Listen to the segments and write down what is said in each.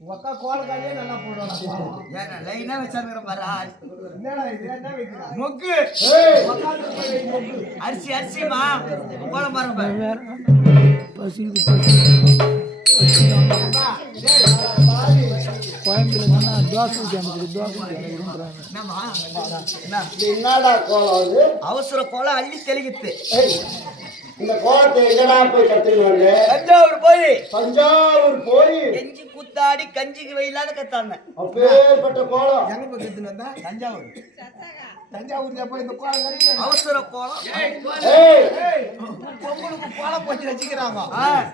ஒக்கா கோலக்காயே நல்லா போடுவாங்க ஏன்னா லைனா வச்சாங்க பாரு. என்னடா இது? என்ன வைக்கிறா? மொக்கு. அரிசி அரிசிமா கோலம் பாருங்க. பசிக்குது என்னடா கோலம் அவசர கோலம் அள்ளி தெளிக்குது இந்த கோலத்தை எங்கடா போய் கத்துக்கணும் தஞ்சாவூர் போய். தஞ்சாவூர் போய். கெஞ்சி கூத்தாடி கஞ்சிக்கு வெயிலாத கத்தாங்க அப்பேற்பட்ட கோலம். எங்க போய் கத்துன்னு வந்தா? தஞ்சாவூர். தஞ்சாவூர்ல போய் இந்த கோலம் அவசர கோலம். பொங்கலுக்கு கோலம். போட்டு வச்சுக்கிறாங்க.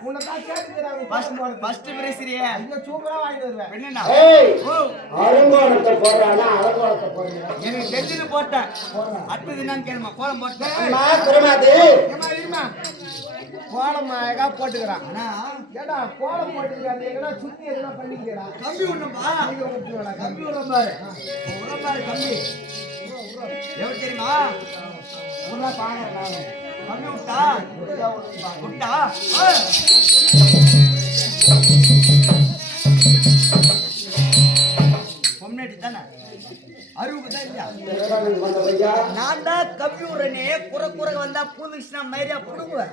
உன்னை தான் கேட்டுக்கிறாங்க ஃபர்ஸ்ட் கோலம் போட. ஃபர்ஸ்ட் பிரேசிரியே இங்க சூப்பரா வாங்கிட்டு வருவேன். போடுறானா? அருங்கோலத்தை போடுறா எனக்கு தெரிஞ்சது போட்டேன். அடுத்தது என்னன்னு கேளுமா? கோலம் போட்டேன். திருமாதி இரும்மா. கோலம் அழகா போட்டுக்கிறான். ஏடா கோலம் போட்டுக்கிறான் எங்கடா சுத்தி எதுனா பண்ணிக்கிறா? கம்பி ஒண்ணுப்பா கம்பி விடுறோம் பாரு. விடுறோம் பாரு கம்பி. எவ்வளவு தெரியுமா? கம்பி விட்டா? விட்டா? பொம்னாட்டி தானே? நான் தான் வந்தா பூந்துச்சுன்னா மயிரியா புடுங்குவேன்.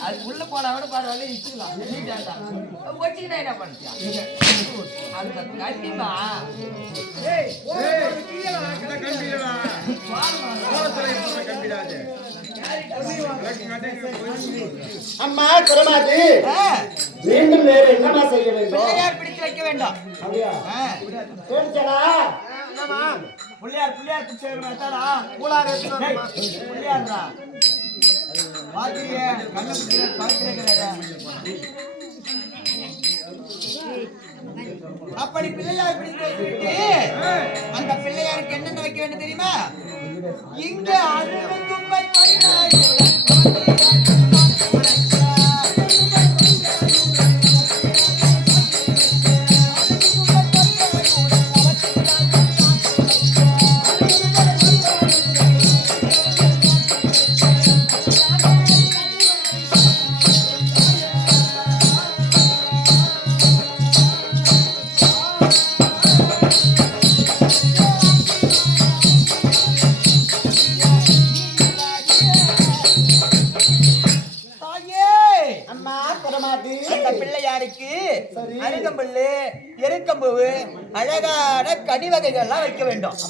அது உள்ள போனா கூட பரவாயில்ல இச்சுக்கலாம் வச்சுக்கினா என்ன பண்ணியா அதுக்கு கண்டிப்பா. அம்மா திருமாதி மீண்டும் வேற என்னமா செய்ய வேண்டும்? பிள்ளையார் பிடித்து வைக்க வேண்டாம். அப்படியா. கேட்டுச்சடா பிள்ளையார் பிள்ளையார் பிடிச்ச வரணுமா? பிள்ளையார்டா கண்ணு பாத்திரே கிடையாது அப்படி பிள்ளையார் பிடித்து அந்த பிள்ளையாருக்கு என்னென்ன வைக்க வேண்டும் தெரியுமா? இங்க அருள் தும்பை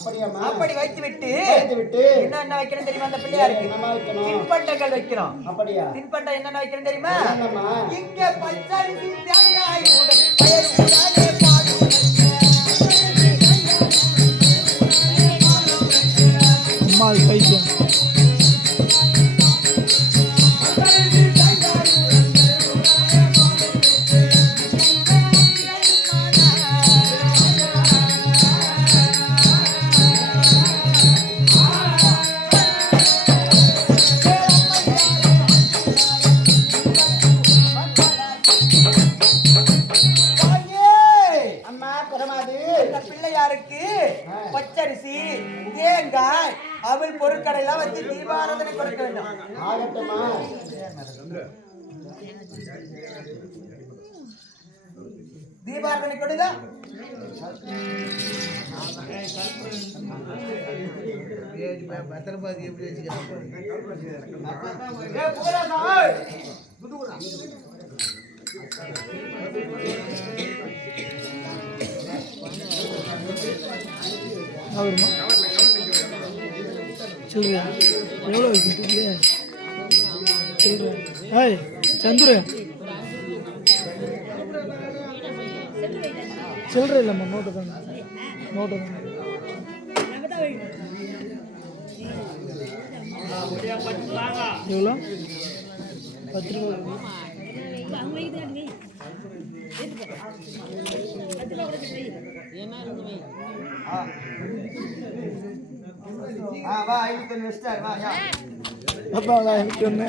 அப்படியாம்மா? அப்படி வைத்து விட்டு வைத்து விட்டு என்ன என்ன வைக்கணும் தெரியுமா அந்த பிள்ளையாருக்கு? என்னம்மா வைக்கணும்? தின்பண்டங்கள் வைக்கிறோம் அப்படியா? தின்பண்டம் என்னென்ன வைக்கணும் தெரியுமா? இங்க பச்சரிசி தேங்காய் பயறு தீபாராதனை கொடுதா பத்திரபாதி எப்படி வச்சுக்கிறாங்க ஏய், புகழாசா, ஏய். குதுகுறா. அவருமா சில்லறையா எவ்வளோ வைக்கிட்டு இல்லையா சில்லறை ஏய் சந்துரு. சில்லற இல்லைம்மா நோட்டு தாங்க நோட்டு தாங்க எவ்வளோ? பத்து ரூபா. அப்பா ஐநூற்றி ஒன்று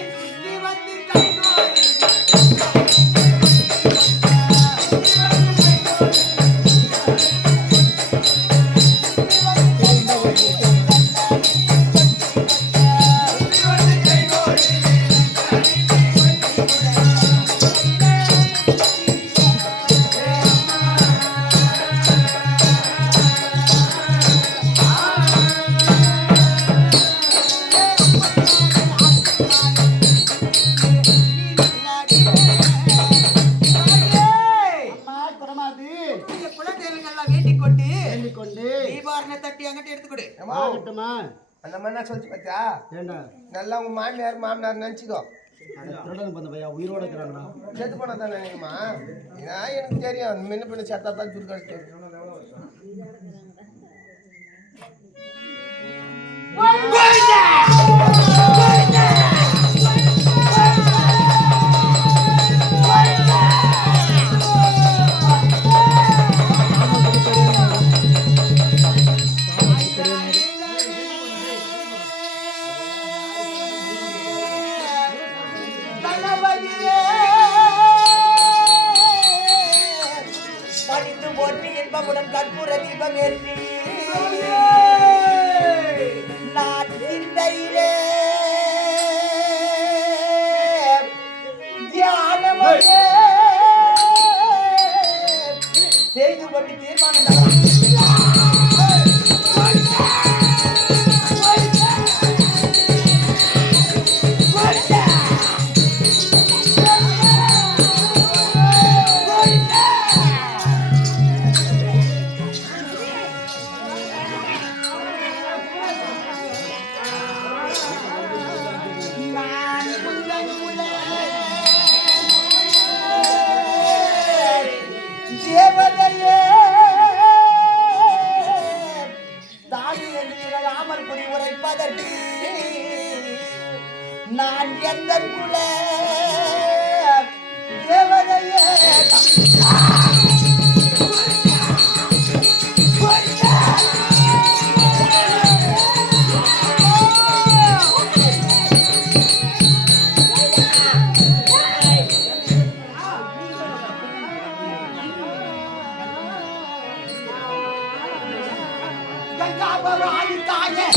பத்தா நல்லா உங்க மாமியார் மாமனார் நினச்சிக்கோ. உயிரோட செத்து போனா தானே எனக்கு தெரியும் முன்ன பின்ன செத்தா தான் சுருக்காச்சு காப்பவராய் தாயே.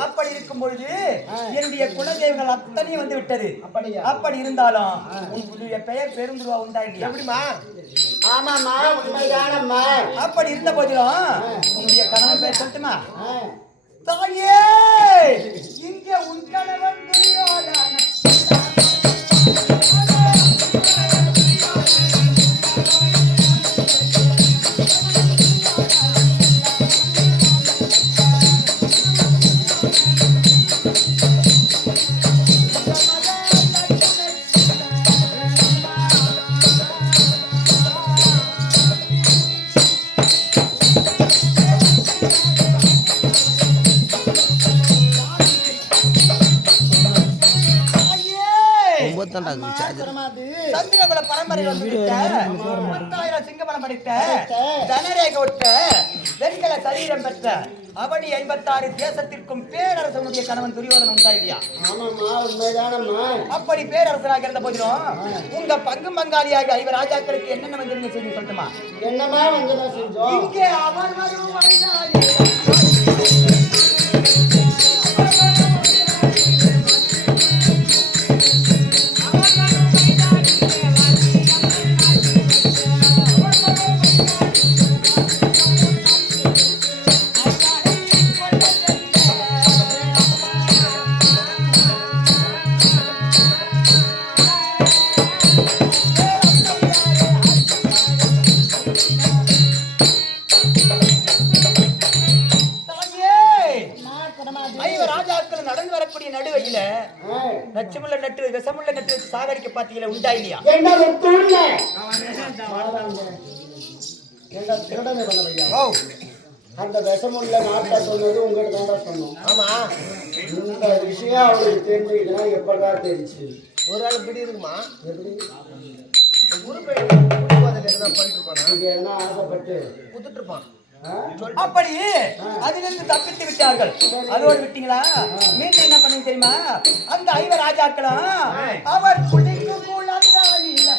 அப்படி இருக்கும் பொழுது என்னுடைய குலதெய்வங்கள் அத்தனையும் வந்து விட்டது. அப்படியா? அப்படி இருந்தாலும் உன்னுடைய பெயர் பெருந்துருவா உண்டா இல்லையா? எப்படிமா ஆமாம்மா உண்மைதானம்மா. அப்படி இருந்த போதிலும் உன்னுடைய கணவன் பெயர் சொல்லட்டுமா. தாயே இங்கே உன் கணவன் சந்திரகுல வந்துவிட்ட, பத்தாயிரம் சிங்கபலம் படைத்த, தனரேக ஒட்ட, வெண்கல சரீரம் பெற்ற, அவனி ஐம்பத்தாறு தேசத்திற்கும் பேரரசனுடைய கணவன் துரியோதனன் உண்டா இல்லையா? அப்படி பேரரசராக இருந்த போதிலும் உங்க பங்கு பங்காளியாக ஐவர் ராஜாக்களுக்கு என்னென்ன வந்து சொல்லட்டுமா இங்கே அவர் வரும் நச்சுமுள்ள நட்டு விஷமுள்ள நட்டு வச்சு சாகடிக்க பாத்தீங்களா உண்டா இல்லையா அந்த விஷமுள்ள நாட்டை சொன்னது உங்ககிட்ட தான் சொன்னோம். ஆமா. இந்த விஷயம் அவளுக்கு தெரிஞ்சுக்கிட்டா எப்பதான் தெரிஞ்சு? ஒரு ஆள் பிடி இருக்குமா? எப்படி? உறுப்பை குடிப்பதில் இருந்தா பண்ணிட்டு இருப்பானா? ஆசைப்பட்டு? குத்துட்டு இருப்பான்? அப்படி அதிலிருந்து தப்பித்து விட்டார்கள். அதோடு விட்டீங்களா? மீண்டும் என்ன பண்ணி தெரியுமா? அந்த ஐவர் ராஜாக்களும் அவர் குளிக்கு குளத்தாலில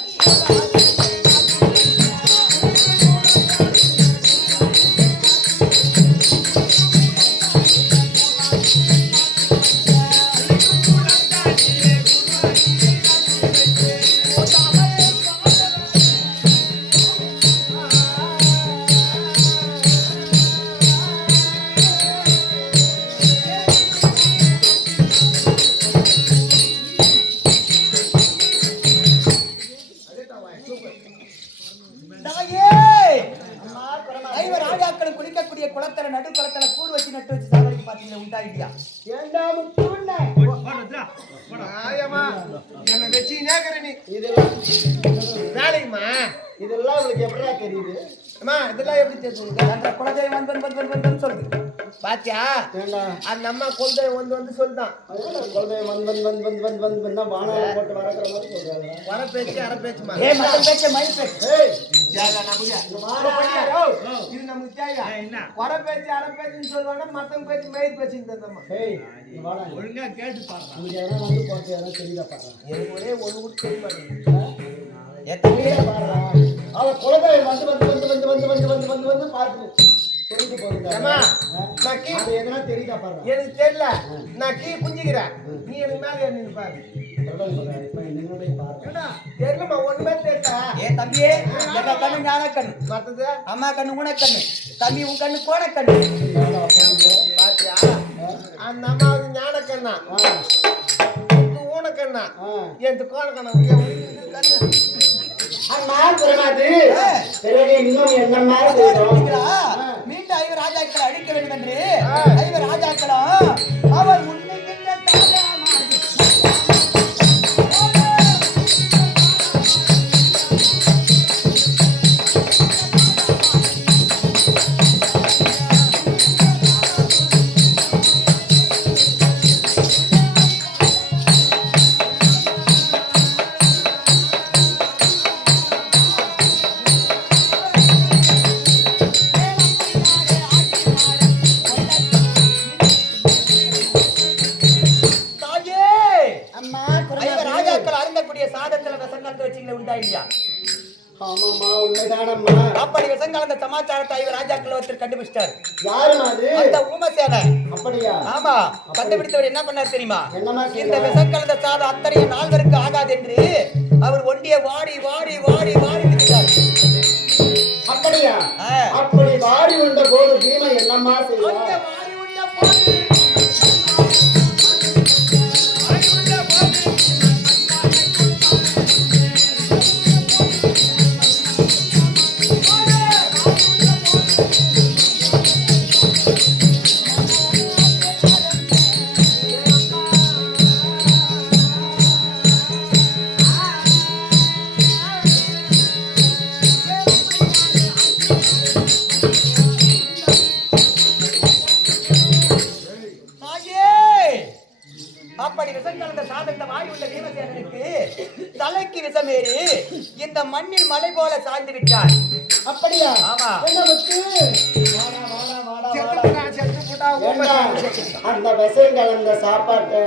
ಪಂಚಾಯತ್ ಅಂದ್ರೆ ಕುಲದೈವ ಅಂತ ಬಂದ್ ಬಂದ್ ಬಂದ್ ಬಂದ್ வந்து வந்து சொல்லுதான் குலதெய்வம் வந்து வந்து போட்டு சொல்றாங்க வர பேச்சு அரை பேச்சுமா ஏய் மத்தம் பேச்சு பேச்சு ஏய் இது நமக்கு என்ன வர பேச்சு அரை பேச்சுன்னு சொல்வாங்க மத்தம் பேச்சு மயில் பேச்சுன்னு தந்தம்மா ஏய் ஒழுங்கா கேட்டு பாருங்க உங்களுக்கு யாராவது ஒரே ஒன்று கூட தெரிய மாட்டேங்குது எத்தனை அவ குழந்தை வந்து வந்து வந்து வந்து வந்து வந்து வந்து வந்து வந்து பார்த்து சொல்லிட்டு ஏம்மா, நான் கீ- அது எதனா தெரியுதா பாடுறான் எனக்கு தெரியல. நான் கீ குஞ்சிக்கிறேன் நீ எனக்கு மேல நின்று பாரு. பாரு தெரியலம்மா ஒண்ணுமே தெரியல. ஏ தம்பியே எங்க கண்ணு? ஞான கண்ணு. மத்தது அம்மா கண்ணு உனக்கண்ணு தம்பி உன் கண்ணு கோணக்கண்ணு பாத்தியா? அந்த அம்மாவுக்கு ஞானக்கண்ணா இது ஊனக்கண்ணா. என் கோணக்கண்ணா? கண்ணு. அம்மா பிரமாதி பிறகு இன்னும் என்னம்மா செய்தோம்? மீண்டும் ஐவர் ராஜாக்களை அழிக்க வேண்டும் என்று ஐவர் ராஜாக்களும் என்ன தெரியுமா இந்த செய்தார்? விஷம் கலந்த சாதம் அத்தனைய நால்வருக்கு ஆகாது என்று அவர் ஒண்டிய வாடி வாடி வாடி வாடி விட்டார் அப்படியா. அப்படி வாடி வந்த போது பீமை என்னம்மா அந்த இந்த மண்ணில் மலை போல சாய்ந்து விட்டார். அப்படியா? ஆமா. அந்த விஷம் கலந்த சாப்பாட்டை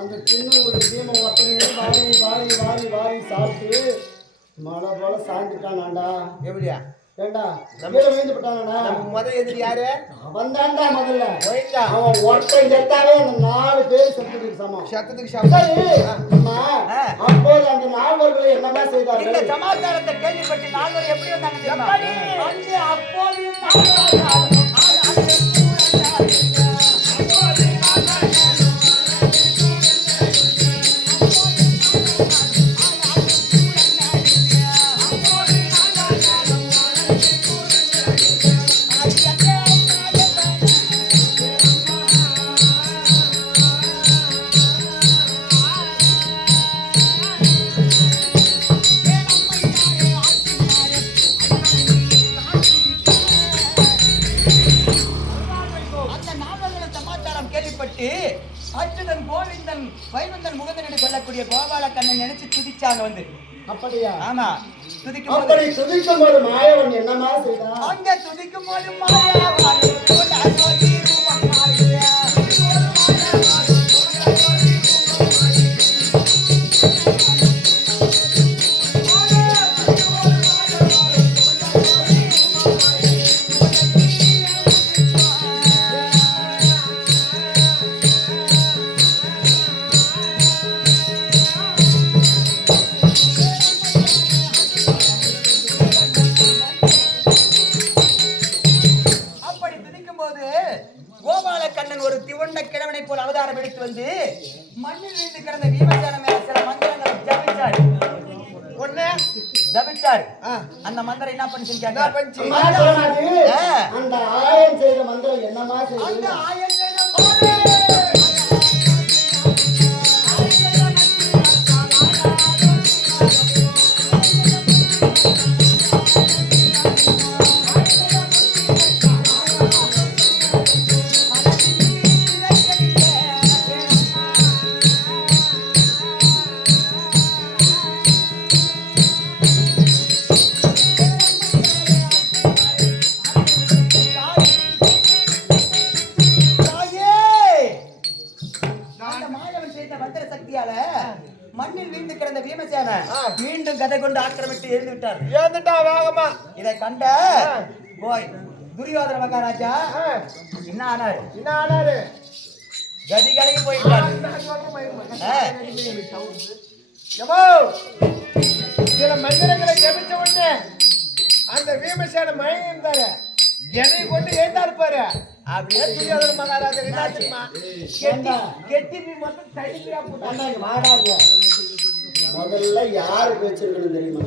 அந்த சின்ன ஒரு பீமை ஒருத்தனையும் வாரி வாரி வாரி வாரி சாப்பிட்டு மழை போல சாய்ந்துட்டானாண்டா. எப்படியா? ஏண்டா? கீழே விழுந்து விட்டானாடா நம்ம முத எதிரி யாரு? அவன் தான்டா முதல்ல. போயிட்டா அவன் ஒருத்தன் செத்தாவே அந்த நாலு பேர் செத்துக்கு சமம். சத்தத்துக்கு சமம். அப்போது அந்த நால்வர்களை என்னமா இந்த செய்தார்கள் சமாச்சாரத்தை கேள்விப்பட்டு நால்வர் எப்படி வந்தாங்க அப்போது அப்படியா? ஆமா. துதிக்கும் அப்படி துதிக்கும் போது மாயவன் என்னமா செய்தான்? அங்க துதிக்கும் போது மாயாவான். மந்திரம் கொண்டு ஆக்கிரமித்து எழுந்து விட்டார் ஏந்துட்டா வேகமா. இதை கண்ட போய் துரியோதன மகாராஜா என்ன ஆனார்? என்ன ஆனாரு? கதி கலங்கி போயிட்டார் சில மந்திரங்களை ஜெபிச்ச உடனே அந்த பீமசேன மயங்கி இருந்தாரு. எதை கொண்டு ஏந்தா இருப்பாரு. அப்படியே துரியோதன மகாராஜா என்ன கெட்டி கெட்டி மட்டும் தடிமையா போட்டா ஏண்டா இங்க வாடாங்க முதல்ல யாருக்கு வச்சிருக்கணும் தெரியுமா?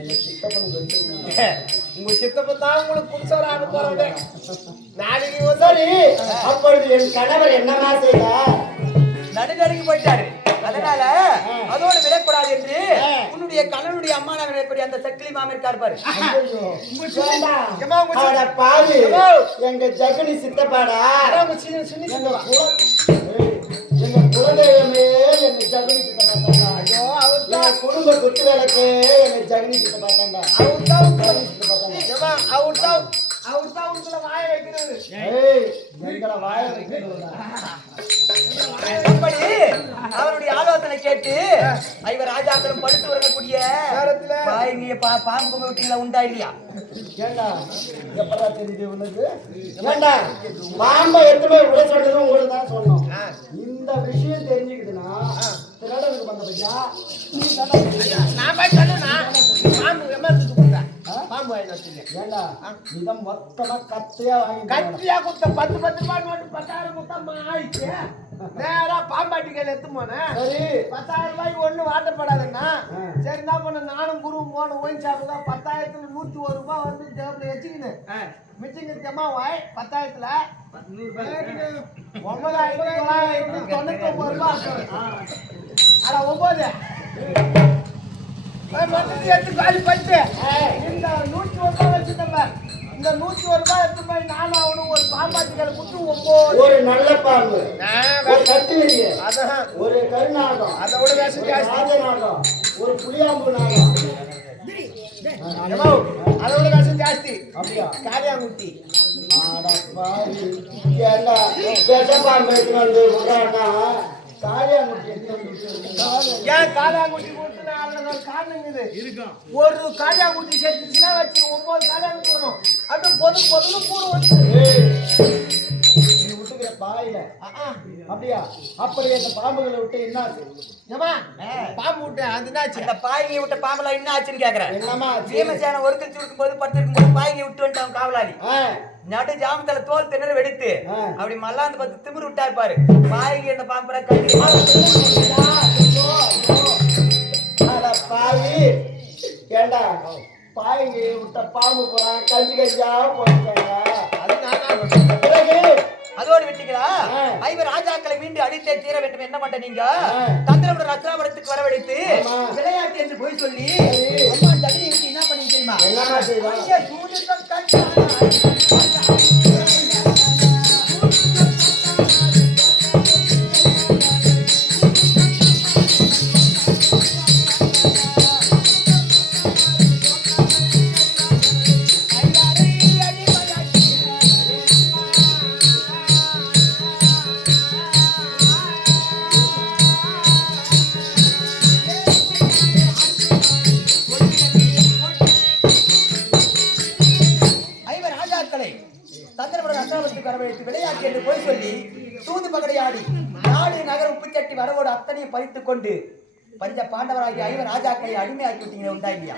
எங்க சித்தப்பனுக்கு வச்சிருக்கணும் உங்க சித்தப்ப தான் உங்களுக்கு புதுசாக ஆக போறது நாளைக்கு சரி அப்பொழுது என் கணவர் என்னமா செய்தார்? நடுநடுங்கி போயிட்டாரு. அதனால அதோடு விடக்கூடாது என்று உன்னுடைய கணவனுடைய அம்மா நகர் அந்த சக்கிலி மாமி இருக்காரு பாரு. ஏம்மா. எங்க ஜெகனி சித்தப்பாடா. எங்க சித்தப்பா. குலதெய்வமே எங்க ஜெகனி எங்க குடும்ப குத்து விளக்கே எங்க ஜெகனி சித்தப்பாடா அவர் தான் உங்களை- ஜெகனி சித்தப்பாடா ஏம்மா, அவர் தான் அவர் தான் உங்களை வாய வைக்கிறது. ஏய் எங்களை வாய வைக்கணும்டா அப்படி அவருடைய ஆலோசனை கேட்டு ஐவர் ராஜாக்களும் படுத்து வரக்கூடிய நேரத்துல பாய்ங்க பா- பாம்பு வீட்டுல உண்டா இல்லையா ஏண்டா எப்படா தெரிஞ்சு உனக்கு? ஏண்டா பாம்பை விட உங்களுக்கு தான் சொன்னோம். இந்த விஷயம் தெரிஞ்சுக்கிட்டுனா திருடனுக்கு வந்த பையா. நான் போய் சொன்னா பாம்பு எமர்ஜென்சி கொடுத்தேன் பாம்பு வாங்கி வச்சுங்க ஏண்டா? இதான் மொத்தமா கத்தையா வாங்கி கட்டியா கொடுத்த பத்து பத்து ரூபாய் நோட்டு பத்தாயிரம் கொடுத்தா ஆயிடுச்சு நேரா பாம்பாட்டி கையில எடுத்து போனேன். சரி. பத்தாயிரம் ரூபாய்க்கு ஒண்ணு வாட்டப்படாதுன்னா ஆ. சரி என்ன பண்ண நானும் குரு போன ஒயின் ஷாப்பு தான் பத்தாயிரத்துல நூத்தி ஒரு ரூபாய் வந்து ஜேப்ல வச்சுக்கின்னு. மிச்சிங்க ஜமா வாய் பத்தாயிரத்துல ஒன்பதாயிரத்தி தொள்ளாயிரத்தி தொண்ணூத்தி ஒன்பது ரூபாய் அட ஒன்பது மொத்தத்தை எடுத்து காலி பண்ணிட்டு. இந்த நூத்தி ஒரு ரூபாய் இந்த நூத்தி ஒரு ரூபாய் எடுத்து போய் நானும் அவனும் ஒரு பாம்பாட்டி கையில குத்து ஒன்பது ஒரு நல்ல பாம்பு. ஒரு கட்டு வெளிய அதான் ஒரு கருநாகம். அதோட வேஷம் ஜாஸ்தி ராஜநாகம். ஒரு புளியாம்பு நாகம். அதோட வேஷம் ஜாஸ்தி அப்படியா? காரியாங்குட்டி ஆட ஏன் காரியாங்குட்டி கொடுத்து காரணம் இருக்குது ஒரு காரியாங்குட்டி செத்துச்சுன்னா வச்சு ஒன்பது காரியாங்குட்டி வரும். அது பொது பொதுன்னு கூறு வந்து. விட்டுக்கிற பாயில அப்படியா? அப்படி அந்த பாம்புகளை விட்டு என்னாச்சு? ஏமா பாம்பு என்னாச்சு? அந்த பாய்ங்க விட்ட பாம்பெல்லாம் என்ன ஆச்சுன்னு கேக்குறேன். என்னம்மா ஆச்சு? பீமசேன ஒரு கழிச்சு இருக்கும் போது படுத்து இருக்கும்போது பாய்ங்க விட்டு வந்துட்டான் காவலாளி. நடு ஜாமத்துல தோல் திணற வெடித்து. அப்படி மல்லாந்து பார்த்து திமிரு விட்டார் பாரு. பாம்பரை கட்டி அட பாவி. ஏண்டா? பாயிங்க விட்ட பாம்பு போறான் கஞ்சி கஞ்சியா போட்டாங்க அது நானா? அதோடு விட்டீங்களா. ஐவர் ராஜாக்களை மீண்டும் அடித்தே தீர வேண்டும் என்ன பண்ண நீங்க? ஆ. தந்திரபுர ரத்னாபுரத்துக்கு வரவழைத்து. விளையாட்டு என்று போய் சொல்லி. அம்மா தண்ணி விட்டு என்ன பண்ணீங்க தெரியுமா? பஞ்ச பாண்டவராகிய ஐவர் ராஜாக்களை அடிமையாக்கி உண்டா இல்லையா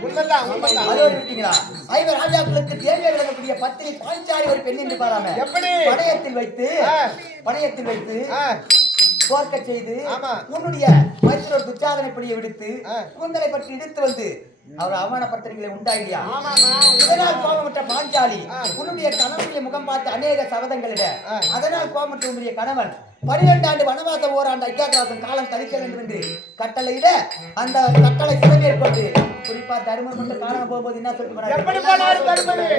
அதோடு விட்டீங்களா ஐவர் ராஜாக்களுக்கு தேவையாக விளங்கக்கூடிய பத்தினி பாஞ்சாலி ஒரு பெண் என்று பாராம எப்படி? பணையத்தில் வைத்து. பணையத்தில் வைத்து தோற்க செய்து. உன்னுடைய மைத்திரோர் துச்சாதனை பிடியை விடுத்து. கூந்தலை பற்றி இழுத்து வந்து அவர் அவமானப்படுத்துறீங்களே உண்டா இல்லையா. இதனால் கோபமற்ற பாஞ்சாலி. உன்னுடைய கணவனுடைய முகம் பார்த்து அநேக சபதங்களிட. அதனால் கோபமற்ற உன்னுடைய கணவன் பனிரெண்டாண்டு வனவாச ஓராண்டு ஐக்காகிராசன் காலம் கழிக்க வேண்டும் என்று கட்டளையில அந்த கட்டளை சிறமேற்பட்டு குறிப்பா தர்மம் மட்டும் காணாம போகும்போது என்ன சொல்லுவாங்க